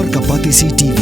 Pmddky TV.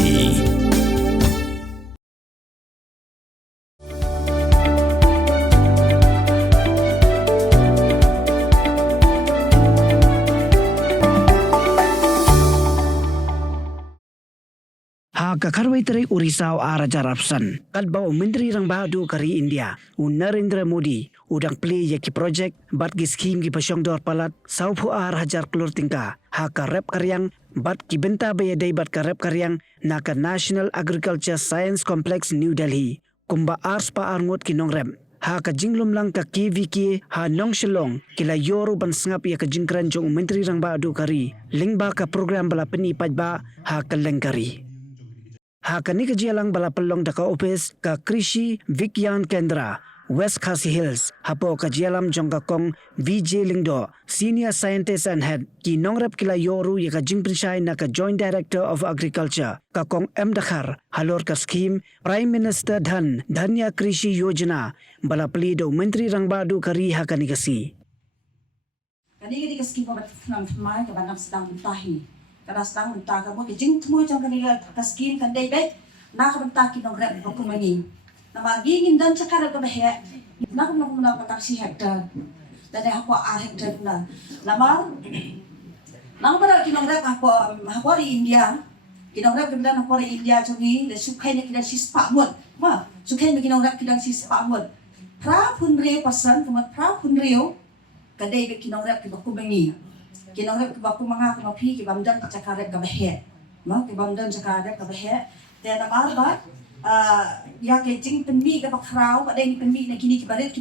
Kakarway taray Urisaw Raja Rapsan, kalbaw Menteri Rang Bahadu kari India, Narendra Modi, udang Plie yaki project, bat gi scheme gi pasyong dor palat, saupu hajar klur tingka, rep karyang, bat ki benta bayaday bat rep karyang, naka National Agriculture Science Complex New Delhi, kumba ars pa arngot ki Nongrep. Ka jinglum lang ka KVK Nongshillong kila yoru ban Sngap ya ka Jingkren jong Menteri Rang Bahadu kari, lingba ka program bala penipad ba ka lengkari. Kani kejialang bala pelong daka office ka Krishi Vigyan Kendra West Khasi Hills hapo kejialam jong kong VJ Lingdo Senior Scientist and Head ki Nongrep kila yoru ya ka Jingprinshai na ka Joint Director of Agriculture ka kong Pmddky halor ka scheme Prime Minister Dhanya Krishi Yojana bala pelido Menteri Rang Bahadu kari kani kasi. Kani ka scheme ba nang mai ka banang sedang mentahi. Karena sedang mentah kamu kejing semua macam kani ka scheme kan dai baik nak mentah ki Nongrep baku mangi nama gingin dan cakar ka bahaya nak nak taksi hektar dan apa hektar na nama nang pada ki Nongrep apa di India ki Nongrep kemudian apa di India jongi le sukai ni kita sispa mut ma sukai ni ki Nongrep kita sispa mut pra pun reu pasan kemudian pra pun reu kadai ki Nongrep ki baku mangi ki Nongrep ki baku manga ki mapi ki bamdan cakar ka bahaya ma ki bamdan cakar ka bahaya dan nama ba ya ke jing penmi ka bakrau pada ni penmi na kini ki baret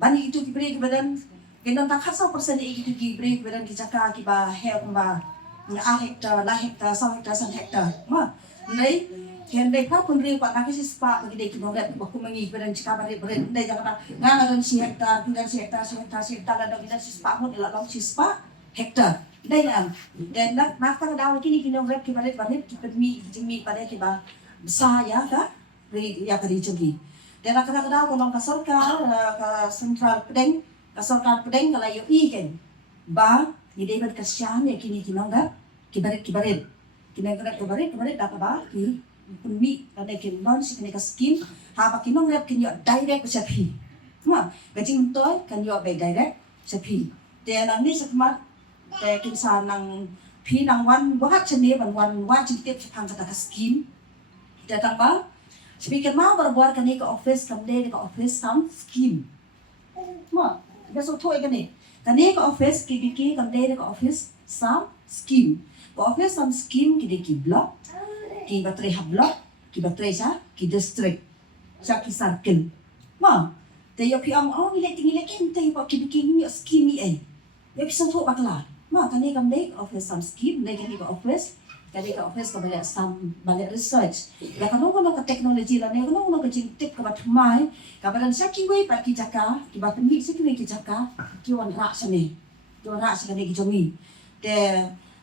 bani itu ki baret ki badan gendang tak khasa persen ni itu ki baret ki badan ki cakar ki ba he ba hektar la hektar sa hektar san hektar ma nei hen dei pa pun riu pa na ki spa ki dei ki Nongrep ba ku mangi badan cakar baret dei jangan nganga don si hektar punan si hektar la don si spa mo la long si spa hektar dai na dan nak ta daw kini ki Nongrep ki baret ki penmi jingmi pada ki ba besar ya ka ya ka dijogi dan kadang-kadang kalau ka sarkar ka central pedeng kalau yo iken ba ni dei bat kasyan ya kini ki Nongrep ki baret ki Nongrep ki baret da ka ba ki punmi kada ki non si ka scheme Haba ki Nongrep ki yo direct sa phi ma gajing toy kan yo be direct sa phi dan ang ni sakmat te kin sa nang phi nang wan wat chane ban wan wa jitep phang ka scheme datang ba speaker mau berbuat kani ke office kamde ke office sam scheme ma besok thoi kani ke office ki kamde ke office sam scheme ke office sam scheme ki block ki bateri block ki bateri sa ki district sa ki circle ma te yo pi am ni le kin te pa ki ni scheme ni yo pi so tho bakla ma kani kamde ke office sam scheme ne kani ke office kali ka office ka balik research ya kan ono ka teknologi la ne ono ka jintip ka batmai ka balan saki we pa ki jaka ki ba pengi saki we ki jaka ki wan ra sane ki wan ra sane ki jomi de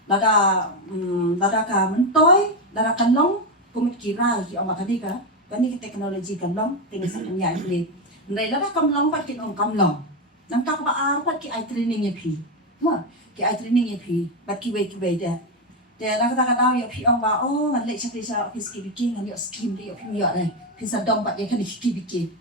lada ka mentoy lada kanlong kumit ki ra ki ama kali ka kani ki teknologi kanlong tinggal sa kanya ni ndai lada kamlong pa ki ong kamlong nang ta ba ar pa ki ai training ye phi ma ki ai training ye phi ba ki we de dan kadang-kadang ya pi orang ba ngan lek cakap sa office ki bikin ngan yo scheme dia pi yo ne pi sa dom pat ye kan ki bikin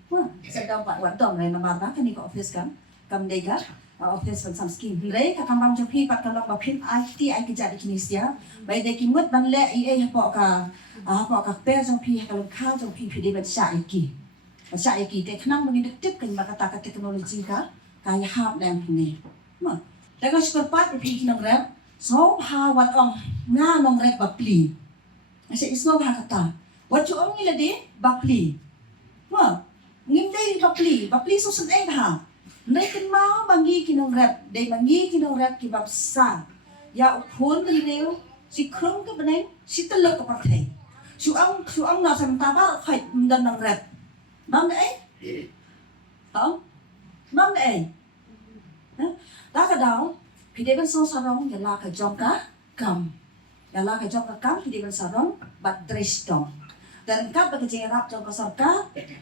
sa dom pat wat dom ne nama kan ni ko office kan kam dei ka office kan sam scheme le ka kam bang pi pat kan ba pin IT ai ki jadi kini sia bai de ki mut ban le ai ha ka pe jong pi ka lon kha jong pi de ba sa ki te khnang mengin tip kan ba kata teknologi ka ya hab dam ni ma daga super pat pi ki Nongrep so wat ong nga Nongrep ba Plie kasi isno ba kata wat yo ong ila de ba Plie ma ngimday ba Plie so sun ay ha nay kin ma mangi ki Nongrep de mangi ki Nongrep ki babsa ya phon ri neu si krong ka banay si telok ka patay su ang na sam ta ba khai dan Nongrep nam ai nam ai da ka daw Pide ban so sarong yala ka jong ka kam pide ban sarong bat dres dong dan ka ba ke rap jong ka sarka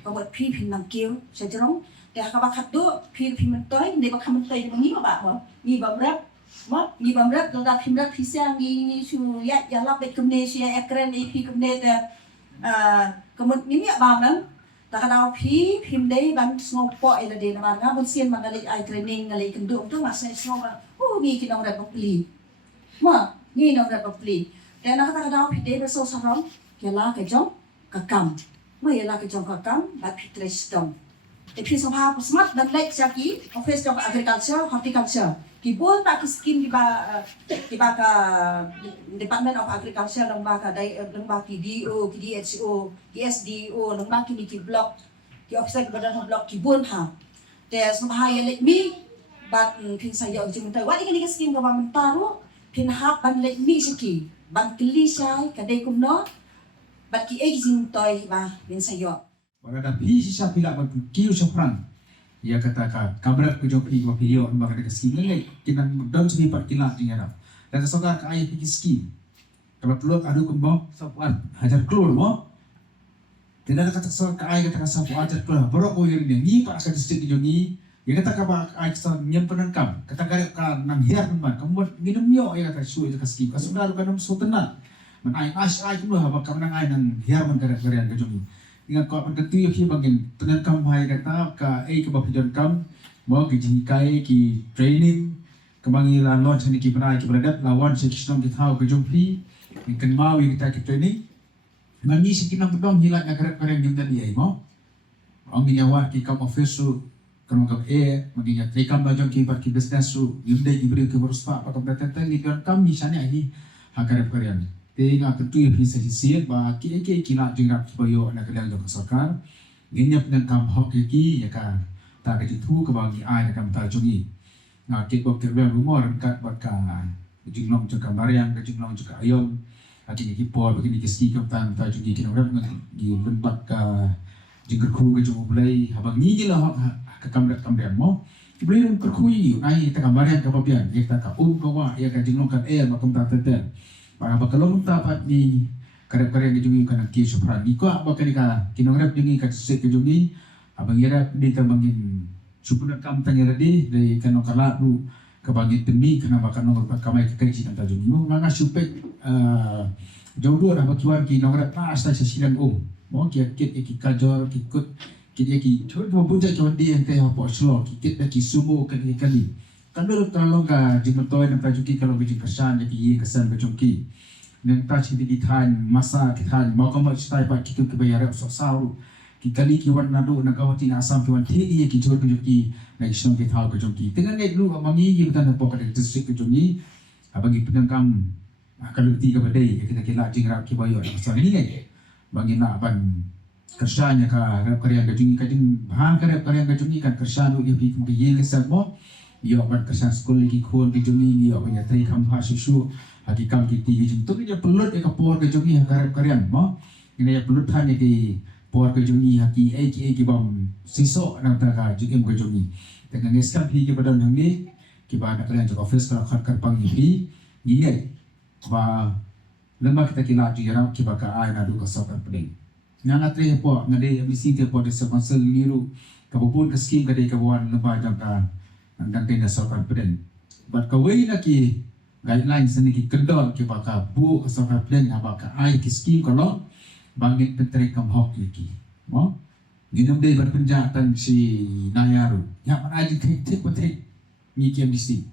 ka wat pi pin nang kiu sa jong de ka ba khat do pi mentoy de ba ka mentoy ni ba mi ba rap mất như bấm đất rồi đạp phim đất phí xe nghi chú ya lắp bệt cầm nê xe ekran đi phí cầm nê te cầm một miếng nhẹ bám lắm ta cái đào phim đấy bắn snow poi là để mà ngã bún xiên mà ngali ai training ngali cần được tu mà sẽ snow mà nghi cái Nongrep bọc Plie mà nghi Nongrep bọc Plie để nó cái đào phim đấy nó sâu sarong cái lá cái giống cái cam mà cái lá cái giống cái cam bắt phim tres stone để phim sông hào smart dan lek saki office job agriculture horticulture kibun tak ke skim di ba ka Department of Agriculture ng ba ka ng ba ki DO ki DHO ki SDO ng ba ki ni ki block ki officer ki badan ng block kibun ha te so haya let me but pin sayo jung tay wali ni ka skim ka mantaro pin ha ban let me siki ban kili sai ka dai kum no bat ki jing toy ba pin sayo Pada pihak siapa pihak berkiu seorang, ia katakan kabar kerja pihak video maka ada skim ni kita dalam sini part kilat tinggal. Dan sesuatu kaya pergi skim. Kalau keluar adu kembang sapuan hajar keluar mo. Tidak ada kata sesuatu kaya kata sapu hajar keluar. Berok kau yang ni pak akan distrik ni. Ia kata kabar kaya sesuatu nyimpan kam. Kata kaya kan nang hiar man. Kamu minum yo ia kata suai itu skim. Kasudar kan sesuatu tenang. Man ai keluar apa kamu nang ai nang hiar man kerja kerja ni. Dengan kau penentu yang bagian penengkam hai kata ke bahagian kam mau ke jingkai ke training kebangi lawan sini ke berai ke beradat lawan sekisnom kita tahu ke jumpi ikan mau kita ke training mani sekitar bedong hilang agar kereng kita dia mau orang nyawa ke kam office su kalau kam mani trikam bajang ke bar ke business su yunda diberi ke beruspa atau bertentang di kam misalnya hi agar kereng Tengah tentu yang bisa disiap bahawa kila Jingkren supaya nak kalian jauh kesakar. Ini penengkam hak kiki ya kan. Tak ada itu kebagi ai nak kami tajungi. Nah kita berkerbau rumah rengkat berkan. Jingkren juga mariam, Jingkren juga ayam. Akhirnya kita begini keski kami tajungi kita orang di bentak Jingkren ke jauh mulai. Habang ni je lah hak kamera mau. Boleh berkuyi. Ai kita mariam kebabian. Kita kawa ya kan Jingkren kan macam tak tertel. Para kalau kita dapat ni karya-karya yang dijungi kan ki supran iko apa kan Nongrep jungi kan sek jungi abang ira di tambangin supuna kam tanya radi dari kan kala lu kabangin temi kana bakan Nongrep kamai kai cinta jungi manga supek jauh dua dah bakiwan ki Nongrep pas ta sesilan mau ki ki kajor ki kut ki thod mo bunja jon di ente apa slo ki ki sumo kan kali kan dulu terlalu ka jimatoy ng tajuki kalau bijing kesan jadi kesan kejungki nang taji di tan masa kitan mau kamu stay pak kita kebayar sosau kikali kiwan nado nagawati na asam kiwan tegi ki jor kejungki na isong kita kejungki dengan ni dulu mangi kita na pokok distrik kejungki abang penengkam akan luti ke badai kita kila Jingkren kibayo masa ni bagi nak ban kersanya ka karya kejungki kajing bahan karya kejungki kan kersan lu ibi ke kesan mo ia akan kesan sekolah lagi kuat ke jungi ia punya teri kampa susu hati kam kita jung tu dia pelut ke por ke jungi karep-karep mo ini ya pelut hanya ke por ke jungi hati ki bom sisok nang ta ka jugem ke jungi dengan ngeskap hi ke badan hang ni ki ba nak kalian office kalau khat pang hi ni ba lemah kita kila jira ki ba ka ai na du ka sok pedeng nang atre po ngade misi ke po de sponsor liru kabupun ke skim kade kawan lemah jangka dan kena sokan peden. Buat kawai lagi guidelines ni kendor ke baka bu sokan peden abaka ai kiskim kalau bangit penteri kam hok iki. Mo? Ginam dei berpenjatan si Nayaru. Ya mana aja kritik betik ni KMDC.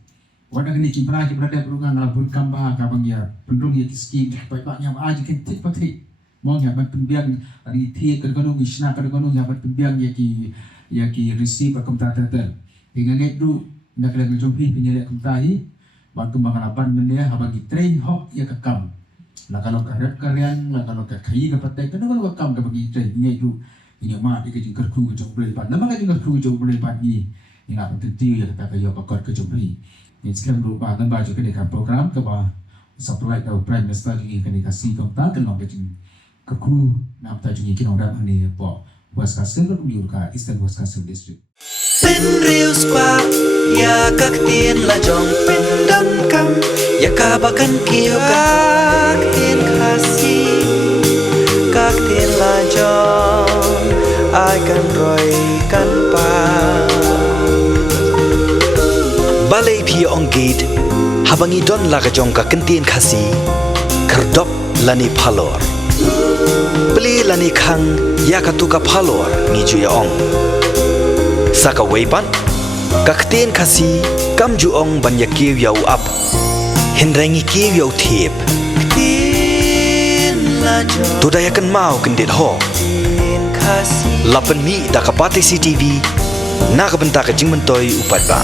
Wadang ni kibra berada berungang labun kamba kabang ya pendung ya kiskim baik-baiknya aja kritik betik. Mo ya ban pembiang ari thi kadang-kadang isna kadang-kadang ya ban pembiang ya ki receive akam tatel. Dengan itu nak kena jumpi penyelidik kemtahi waktu mengalapan benda habang train hok ya kekam lah kalau karyan lah kalau kai ke patai kena kalau kekam ke bagi train ini itu ini mak dia Jingkren ku jom boleh pan nama Jingkren ku jom boleh pan ni nak penting ya kata kaya bakar ke jom boleh ini sekarang berupa dan baju kedekan program ke bah supply ke prime minister ini kena kasih kontak ke long Jingkren ku nak tajuk ini orang ni apa West Castle ke Eastern West Castle district Pin riu squat ya kak tin la jong pin dam kam ya kabakan kiu kak tin khasi kak tin la jong ai kan roi kan pa balai phi ong gate habangi don laga jong ka kentin khasi kerdop lani phalor Plie lani khang ya katuka phalor ni ju ya ong saka weipan kakten khasi kam ju ong ban ya kiu ya up hinrengi kiu ya thip tudayakan mau kendit ho lapan mi da kapate CTV na kabenta ka jingmentoi upat ba